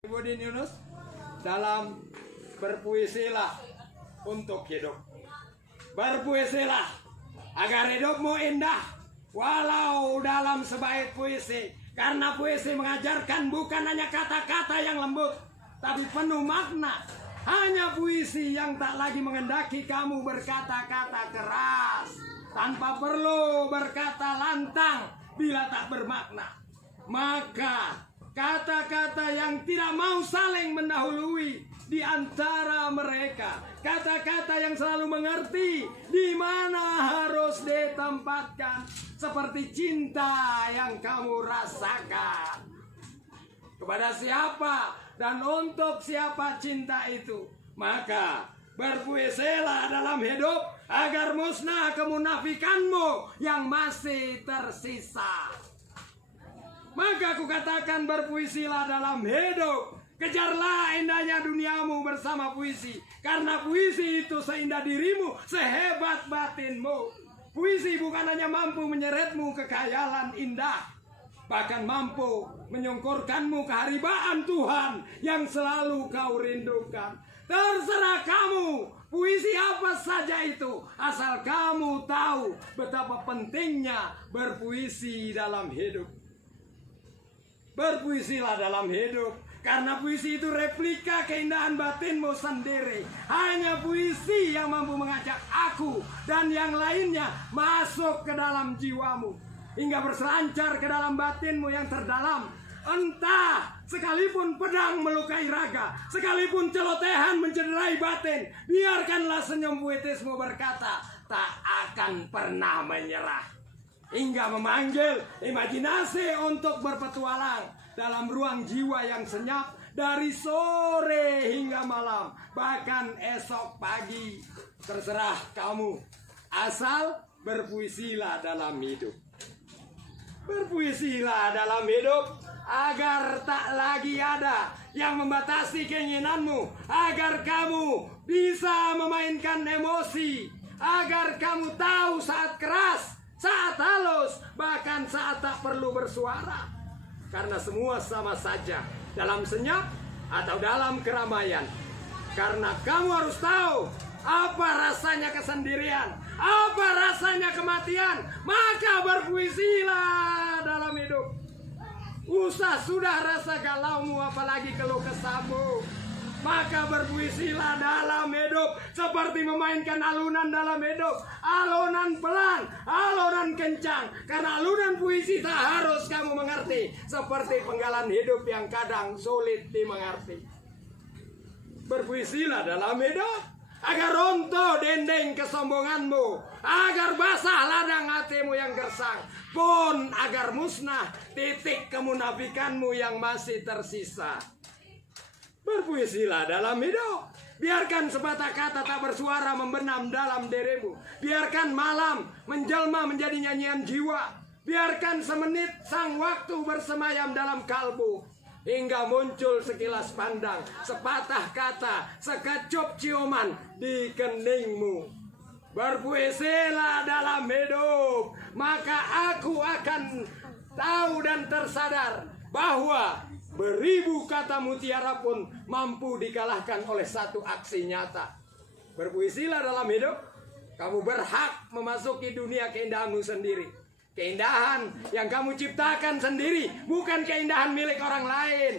Ibu Din Yunus dalam berpuisilah untuk hidup. Berpuisilah agar hidupmu indah walau dalam sebaik puisi. Karena puisi mengajarkan bukan hanya kata-kata yang lembut, tapi penuh makna. Hanya puisi yang tak lagi mengendaki kamu berkata-kata keras, tanpa perlu berkata lantang bila tak bermakna. Maka kata-kata yang tidak mau saling mendahului di antara mereka, kata-kata yang selalu mengerti di mana harus ditempatkan, seperti cinta yang kamu rasakan. Kepada siapa dan untuk siapa cinta itu? Maka berpuisilah dalam hidup agar musnah kemunafikanmu yang masih tersisa. Maka aku katakan berpuisilah dalam hidup. Kejarlah indahnya duniamu bersama puisi. Karena puisi itu seindah dirimu, sehebat batinmu. Puisi bukan hanya mampu menyeretmu ke khayalan indah, bahkan mampu menyongkorkanmu keharibaan Tuhan yang selalu kau rindukan. Terserah kamu, puisi apa saja itu, asal kamu tahu betapa pentingnya berpuisi dalam hidup. Berpuisilah dalam hidup, karena puisi itu replika keindahan batinmu sendiri. Hanya puisi yang mampu mengajak aku dan yang lainnya masuk ke dalam jiwamu, hingga berselancar ke dalam batinmu yang terdalam. Entah sekalipun pedang melukai raga, sekalipun celotehan mencederai batin, biarkanlah senyum puitismu berkata, tak akan pernah menyerah. Hingga memanggil imajinasi untuk berpetualang dalam ruang jiwa yang senyap dari sore hingga malam, bahkan esok pagi. Terserah kamu, asal berpuisilah dalam hidup. Berpuisilah dalam hidup agar tak lagi ada yang membatasi keinginanmu, agar kamu bisa memainkan emosi, agar kamu tahu saat keras, saat halus, bahkan saat tak perlu bersuara. Karena semua sama saja, dalam senyap atau dalam keramaian. Karena kamu harus tahu apa rasanya kesendirian, apa rasanya kematian. Maka berpuisilah dalam hidup. Usah sudah rasa galaumu, apalagi keluh kesahmu. Maka berpuisilah dalam hidup, seperti memainkan alunan dalam hidup. Alunan pelan, alunan kencang. Karena alunan puisi tak harus kamu mengerti, seperti penggalan hidup yang kadang sulit dimengerti. Berpuisilah dalam hidup, agar runtuh dinding kesombonganmu, agar basah ladang hatimu yang gersang, pun agar musnah titik kemunafikanmu yang masih tersisa. Berpuisilah dalam hidup. Biarkan sepatah kata tak bersuara membenam dalam dirimu. Biarkan malam menjelma menjadi nyanyian jiwa. Biarkan semenit sang waktu bersemayam dalam kalbu, hingga muncul sekilas pandang, sepatah kata, sekecup ciuman di keningmu. Berpuisilah dalam hidup, maka aku akan tahu dan tersadar bahwa beribu kata mutiara pun mampu dikalahkan oleh satu aksi nyata. Berpuisilah dalam hidup. Kamu berhak memasuki dunia keindahanmu sendiri. Keindahan yang kamu ciptakan sendiri, bukan keindahan milik orang lain.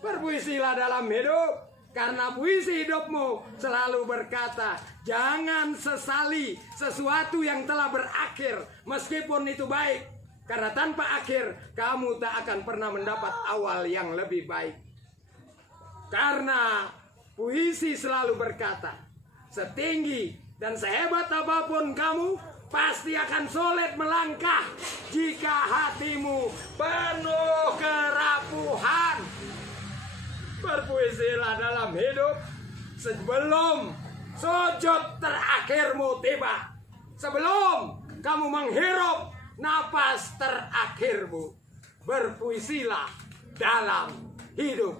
Berpuisilah dalam hidup, karena puisi hidupmu selalu berkata, jangan sesali sesuatu yang telah berakhir, meskipun itu baik. Karena tanpa akhir, kamu tak akan pernah mendapat awal yang lebih baik. Karena puisi selalu berkata, setinggi dan sehebat apapun kamu, pasti akan sulit melangkah jika hatimu penuh kerapuhan. Berpuisilah dalam hidup sebelum sujud terakhirmu tiba, sebelum kamu menghirup napas terakhirmu. Berpuisilah dalam hidup.